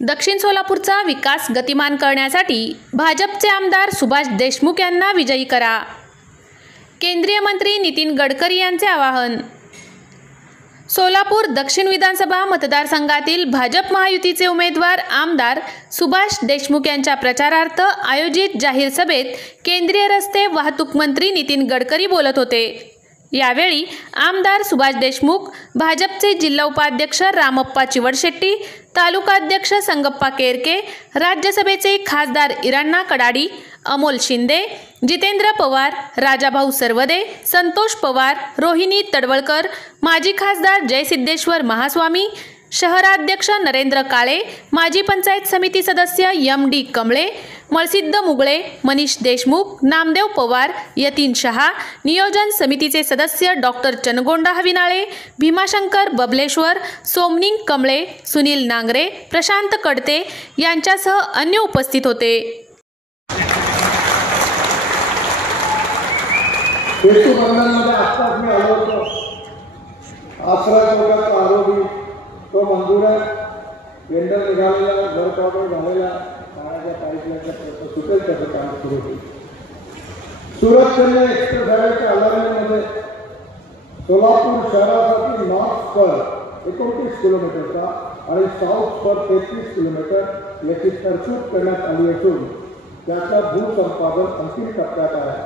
दक्षिण सोलापूरचा विकास गतिमान करण्यासाठी भाजपचे आमदार सुभाष देशमुख यांना विजयी करा. केंद्रीय मंत्री नितीन गडकरी यांचे आवाहन. सोलापूर दक्षिण विधानसभा मतदारसंघातील भाजप महायुतीचे उमेदवार आमदार सुभाष देशमुख यांच्या प्रचारार्थ आयोजित जाहीर सभेत केंद्रीय रस्ते वाहतूक मंत्री नितीन गडकरी बोलत होते. यावेळी आमदार सुभाष देशमुख, भाजपचे जिल्हा उपाध्यक्ष रामप्पा चिवडशेट्टी, तालुकाध्यक्ष संगप्पा केरके, राज्यसभेचे खासदार इराण्णा कडाडी, अमोल शिंदे, जितेंद्र पवार, राजाभाऊ सरवदे, संतोष पवार, रोहिणी तडवळकर, माजी खासदार जयसिद्धेश्वर महास्वामी, शहराध्यक्ष नरेंद्र काळे, माजी पंचायत समिती सदस्य एम.डी. कमळे, मळसिद्ध मुगळे, मनीष देशमुख, नामदेव पवार, यतीन शहा, नियोजन समितीचे सदस्य डॉक्टर चनगोंडा हविनाळे, भीमाशंकर बबलेश्वर, सोमनिंग कमळे, सुनील नांगरे, प्रशांत कडते यांच्यासह अन्य उपस्थित होते. तो मंजूर आहे. टेंडर निघालेला, घर काढून झालेला पाण्याच्या पाईपलाईनचा प्रश्न सुटेल त्याचं काम सुरू होईल. सुरत चेन्नई एक्सप्रेस हायवेच्या अलाइनमेंटमध्ये सोलापूर शहरासाठी नॉर्थ स्पर 29 किलोमीटरचा आणि साऊथ स्पर 33 किलोमीटर याची तरतूद करण्यात आली असून त्याचं भूसंपादन अंतिम टप्प्यात आहे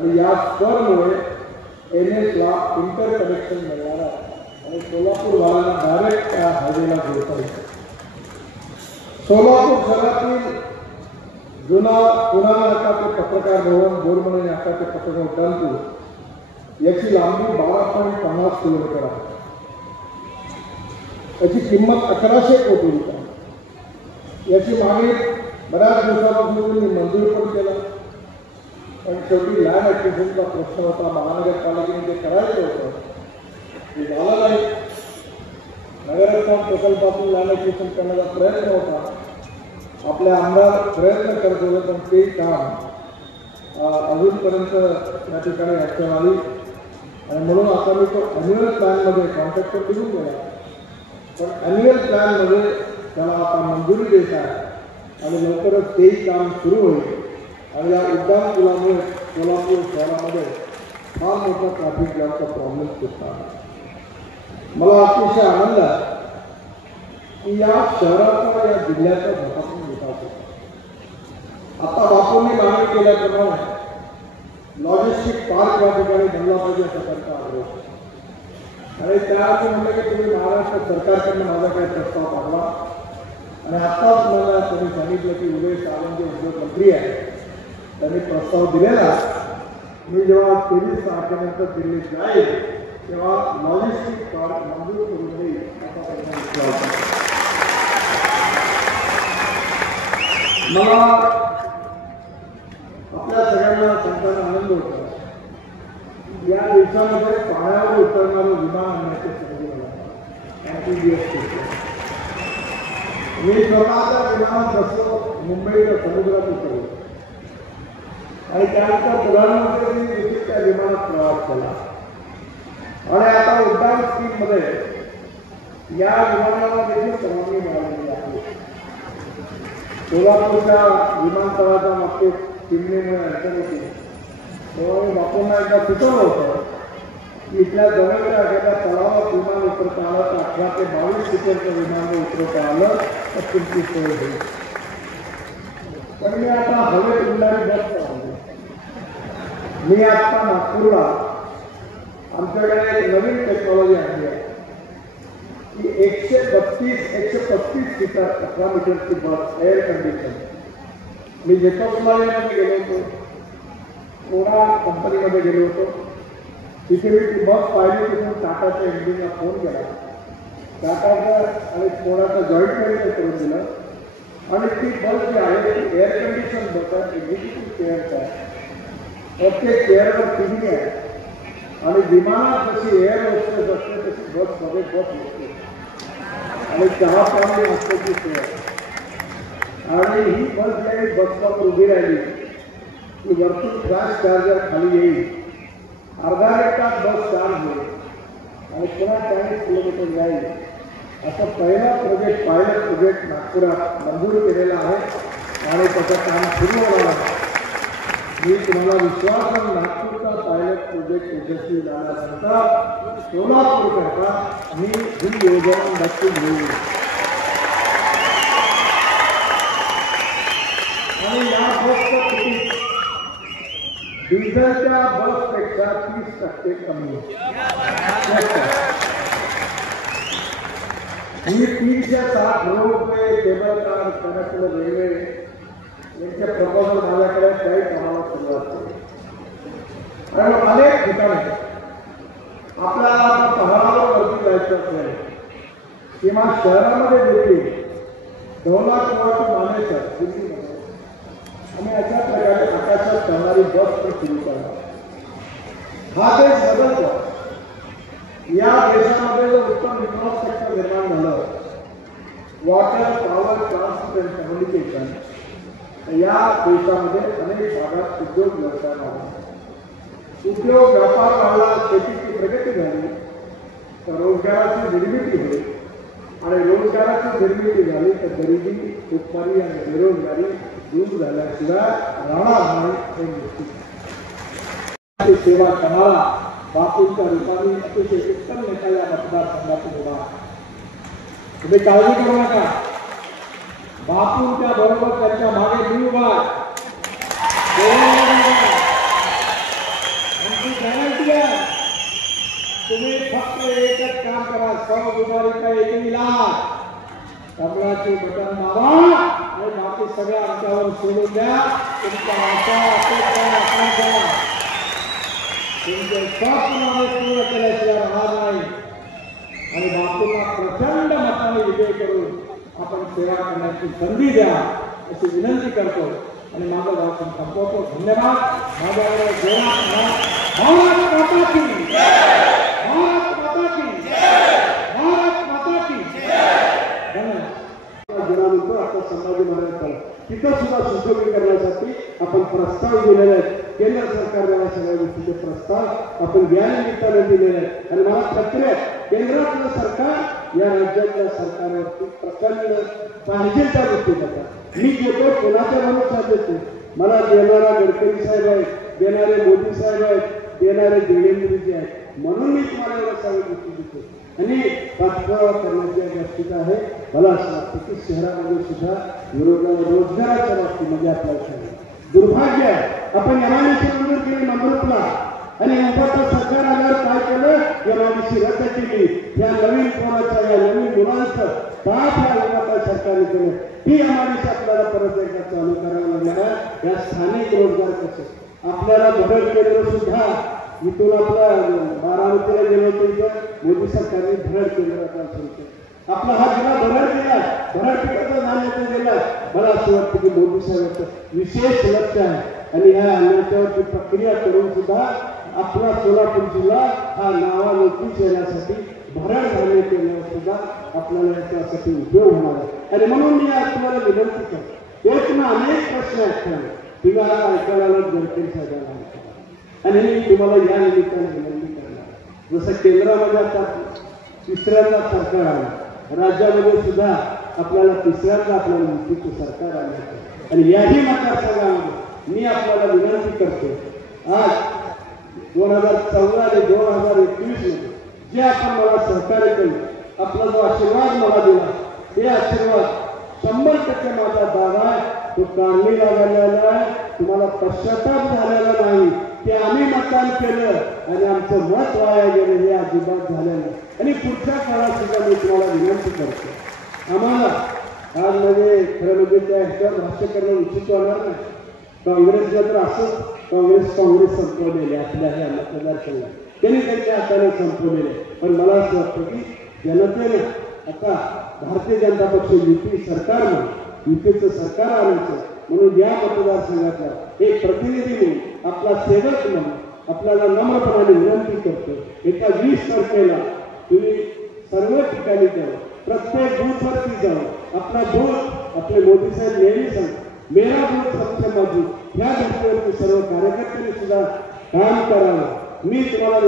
आणि या स्परमुळे NHला इंटरकनेक्शन मिळणार आहे आणि सोलापूर भागाला डायरेक्ट त्या हायवेला जोडता येईल. सोलापूर शहरातील जुना पुन्हा नाका ते पत्रकार भवन, बोरमणे नाका ते पत्रकार उड्डाणपूर याची लांबी 12.50 किलोमीटर आहे. याची किंमत 1100 कोटी रुपये. याची मागणी बऱ्याच दिवसापासून मी मंजूर पण केला, पण शेवटी लँड ॲक्विजिशनचा प्रश्न होता. महानगरपालिकेने ते करायचं होतं, ते झालं नाही. नगरोत्थान प्रकल्पातून लँड ॲक्विजिशन करण्याचा प्रयत्न होता. आपले आमदार प्रयत्न करत होते, पण ते काम अजूनपर्यंत या ठिकाणी ॲक्शन आली आणि म्हणून आता मी तो ॲन्युअल प्लॅनमध्ये कॉन्ट्रॅक्टर दिसून गेला, पण ॲन्युअल प्लॅनमध्ये त्याला आता मंजुरी देत आहे आणि लवकरच तेही काम सुरू होईल आणि या उड्डाणपुलामुळे सोलापूर शहरामध्ये फार मोठा ट्रॅफिक जॅमचा प्रॉब्लेम सुटला. मला अतिशय आनंद आहे की या शहराचा, या जिल्ह्याचा झपाटून विकास होतो. आता बापूंनी मागणी केल्याप्रमाणे लॉजिस्टिक पार्क या ठिकाणी बनला पाहिजे असा त्यांचा आग्रह आणि त्याआधी म्हटलं की तुम्ही महाराष्ट्र सरकारकडनं माझा काही प्रस्ताव पाठवा आणि आत्ताच मला त्यांनी सांगितलं की उदय सावंत जे उद्योगमंत्री आहेत त्यांनी प्रस्ताव दिलेला. मी जेव्हा 23 तारखेनंतर दिल्लीत जाईल तेव्हा लॉजिस्टिक पार्क मंजूर करून देईल असा त्यांना विश्वास आहे. मला आपल्या सगळ्यांना सांगताना आनंद होतो या दिवसामध्ये पाण्यावर उतरणारं विमान आणण्याचे संधी मला मी स्वतःच्या विमानात बसलो, मुंबईच्या समुद्रात उतरलो आणि त्यानंतर प्रधानमंत्र्यांनी देखील त्या विमानात प्रवास केला आणि आता उड्डाण स्कीममध्ये या विमानाला देखील परवानगी मिळालेली आहे. सोलापूरच्या विमानतळाच्या मागचे चिमणीमुळे अडचण होती तेव्हा मी बापूंना एकदा सुचवलं होतं की इथल्या जवळच्या एखाद्या तलावात विमान उतरता आलं तर 18 ते 22 सीटरचं विमान उतरवता आलं तर तुमची सोय होईल. पण मी आता हवेत उडणारी बस चालवली. मी आता नागपूरला आमच्याकडे एक नवीन टेक्नॉलॉजी आणली आहे की 135 सीटर 18 मीटरची बस एअर कंडिशन. मी जेकोस्लोवाकियामध्ये गेलो होतो, कोणा कंपनीमध्ये गेलो होतो. तिथे मी ती बस पाहिली, तिथून टाटाच्या इंजिनला फोन केला. टाटाचं आणि कोणाचा जॉईंट वेंचर करून दिलं आणि ती बस जी आहे ती एअर कंडिशन बस आहे, एक्झिक्युटिव्ह चेअरचं आहे. प्रत्येक चेअरवर टीव्ही आहे आणि विमानात जशी एअर होस्टेस असते तशी बसमध्ये बस असते आणि चहा पाणी असण्याची सोय आणि ही बस ज्यावेळी बसस्टॉपवर उभी राहिली की वरतून क्रॅश चार्जर खाली येईल. अर्धा एक तास बस चार्ज होईल आणि पुन्हा 40 किलोमीटर जाईल असा पहिला पायलट प्रोजेक्ट नागपुरात मंजूर केलेला आहे आणि त्याचं काम सुरू होणार आहे. मी तुम्हाला विश्वास आहे नागपूरचा पायलट प्रोजेक्ट यशस्वी झाल्यानंतर सोलापूरकरता मी ही योजना नक्की घेऊ आणि या बसचं तिकीट डिझेलच्या बसपेक्षा 30% कमी आहे. ही 360 रुपये केबल कार कनेक्टर रेल्वे यांचे प्रपोजल माझ्याकडे काही कामाला सुरुवात केली. कारण अनेक ठिकाणी आपल्याला पहाडावर वरती जायचं असेल किंवा शहरामध्ये देखील दौला किंवा मानेसर दिल्लीमध्ये आणि अशा प्रकारे आकाशात चालणारी बस सुरू करणार. हा देश बदलतो. या देशामध्ये जर उत्तम इन्फ्रास्ट्रक्चर निर्माण झालं, water, power, transport and communication, या देशामध्ये अनेक भागात उद्योग व्यवसाय वाढला. उद्योग व्यापार वाढला, शेतीची प्रगती झाली, तर रोजगाराची निर्मिती होईल आणि रोजगाराची निर्मिती झाली तर गरिबी, भूकमारी आणि बेरोजगारी दूर झाल्याशिवाय राहणार नाही हे निश्चित. सेवा करणारा बापूंच्या रूपाने अतिशय उत्तम नेता या मतदारसंघातून उभा. तुम्ही काळजी करू नका, बापूंच्या बरोबर त्यांच्या मागे मी उभा. आमची गॅरंटी आहे. तुम्ही फक्त एकच काम करा, 100 रुपयाचा एकही लाख कमळाचे बटन दाबा आणि बाकी सगळ्या आमच्यावर सोडून द्या. तुमचा आशा आकांक्षा तुमचे स्वप्न पूर्ण केल्याशिवाय राहणार नाही आणि बापूंना प्रचंड मताने विजय करून आपण सेवा करण्याची संधी द्या अशी विनंती करतो आणि माझं भाषण संपवतो. धन्यवाद. माझ्यावर भारत माता की, भारत माता की, भारत माता की. धन्यवाद. आता संभाजी महाराज तिथं सुद्धा सुशोभीकरणासाठी आपण प्रस्ताव दिलेले आहेत. केंद्र सरकारने सगळ्या गोष्टीचे प्रस्ताव आपण या निमित्ताने दिलेले आहेत आणि मला खात्री आहे केंद्रातलं सरकार या राज्यातल्या सरकारवरती प्रचंड पाहिजे त्या गोष्टी करतात. मी घेतो कोणाच्या भरोसा देतो. मला देणारा गडकरी साहेब आहेत, देणारे मोदी साहेब आहेत, देणारे देवेंद्रजी आहेत, म्हणून मी तुम्हाला एवढ्या सगळ्या गोष्टी देतो आणि पाठपुरावा करण्याच्या गोष्टीचा आहे. मला असं वाटतं की शहरामध्ये सुद्धा रोजगाराच्या बाबतीमध्ये आपल्याला दुर्भाग्य आहे. आपण एमआयडीसी मंजूर केली मंगळूरला आणि उभाटा सरकार आल्यावर काय केलं, एमआयडीसी रद्द केली. या नवीन पोराच्या या नवीन मुलांचं पाप या उभाटा सरकारने केलं. ही एमआयडीसी आपल्याला परत एकदा चालू करावं लागणार आहे. या स्थानिक रोजगार कसे आपल्याला बदल केलेलं सुद्धा इथून आपला बारामतीला गेलो होतो मोदी सरकारने भरड केलेलं सांगतो. आपला हा जिल्हा भरड केला, भरड पिकाचा नाम दिला. मला असं वाटतं की मोदी साहेबांचं विशेष लक्ष आहे आणि ह्या अन्यायावरची प्रक्रिया करून सुद्धा आपला सोलापूर जिल्हा हा नावालौकिक येण्यासाठी भरड झाले केल्यावर सुद्धा आपल्याला याच्यासाठी उपयोग होणार आहे. आणि म्हणून मी आज तुम्हाला विनंती करतो, एक ना अनेक प्रश्न आहेत तुम्ही ऐकायला गडकरी साहेबांना आणि मी तुम्हाला या निमित्ताने विनंती करणार. जसं केंद्रामध्ये आता तिसऱ्यांदा सरकार आलं, राज्यामध्ये सुद्धा आपल्याला तिसऱ्यांदा आपल्याला युतीचं सरकार आलं आणि याही मतदारसंघामध्ये मी आपल्याला विनंती करतो. आज 2014 आणि 2021 मध्ये जे आपण मला सहकार्य केलं, आपला जो आशीर्वाद मला दिला, ते आशीर्वाद 100% माझा दावा आहे. तो काढणी लागलेला आहे. तुम्हाला पश्चाताप झालेला नाही की आम्ही मतदान केलं आणि आमचं मत वाया गेलं, हे अजिबात झालेलं नाही. आणि पुढच्या काळात सुद्धा मी तुम्हाला विनंती करतो, आम्हाला आज म्हणजे खरं म्हणजे त्या ह्याच्यावर भाष्य करणं उचित होणार नाही. काँग्रेसला तर असं काँग्रेस संपवलेले आपल्या ह्या मतदारसंघात त्यांनी त्यांच्या हाताने संपवलेले. पण मला असं वाटतं की जनतेने आता भारतीय जनता पक्ष युती सरकार म्हणून युतीचं सरकार आणायचं म्हणून या मतदारसंघातला एक प्रतिनिधी म्हणून आपला सेवक म्हणून आपल्याला नम्रपणाने विनंती करतो, एका 20 तारखेला तुम्ही सर्व ठिकाणी जाऊ, प्रत्येक बूथवरती जाऊ. आपला बूथ आपले मोदी साहेब नेहमी सांगतात, मेरा बूथ सबसे मजबूत. ह्या धर्तीवरती सर्व कार्यकर्त्यांनी सुद्धा काम करावं. मी तुम्हाला